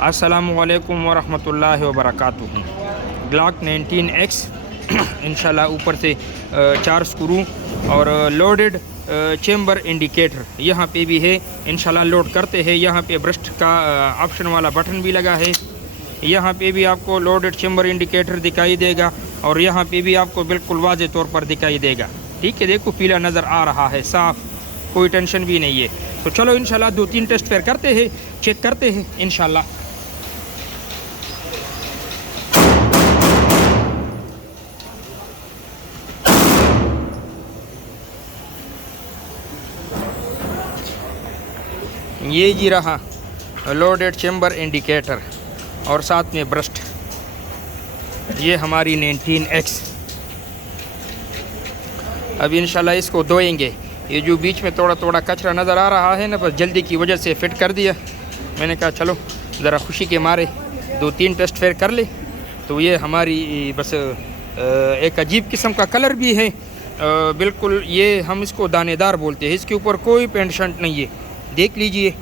अस्सलामुअलैकुम वरहमतुल्लाहि वबरकातुहू। Glock 19X इंशाल्लाह ऊपर से 4 स्क्रू और लोडेड चेम्बर इंडिकेटर यहाँ पे भी है। इंशाल्लाह लोड करते हैं। यहाँ पे ब्रस्ट का ऑप्शन वाला बटन भी लगा है। यहाँ पे भी आपको लोडेड चेम्बर इंडिकेटर दिखाई देगा और यहाँ पे भी आपको बिल्कुल वाज़े तौर पर दिखाई देगा। ठीक है, देखो पीला नज़र आ रहा है, साफ़, कोई टेंशन भी नहीं है। तो चलो इंशाल्लाह 2-3 टेस्ट फिर करते हैं, चेक करते हैं इंशाल्लाह। ये जी रहा लोडेड चेम्बर इंडिकेटर और साथ में ब्रस्ट। ये हमारी 19X। अब इंशाल्लाह इसको धोएंगे। ये जो बीच में थोड़ा थोड़ा कचरा नज़र आ रहा है ना, बस जल्दी की वजह से फिट कर दिया। मैंने कहा चलो ज़रा खुशी के मारे 2-3 टेस्ट फेयर कर ले। तो ये हमारी बस एक अजीब किस्म का कलर भी है, बिल्कुल ये हम इसको दानेदार बोलते हैं। इसके ऊपर कोई पेंट शंट नहीं है, देख लीजिए,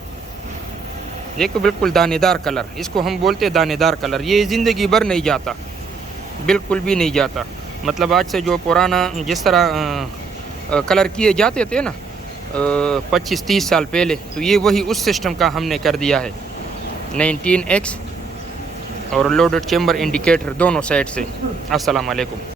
देखो बिल्कुल दानेदार कलर, इसको हम बोलते हैं दानेदार कलर। ये ज़िंदगी भर नहीं जाता, बिल्कुल भी नहीं जाता। मतलब आज से जो पुराना जिस तरह कलर किए जाते थे ना 25-30 साल पहले, तो ये वही उस सिस्टम का हमने कर दिया है। 19X और लोडेड चेम्बर इंडिकेटर दोनों साइड से। अस्सलाम वालेकुम।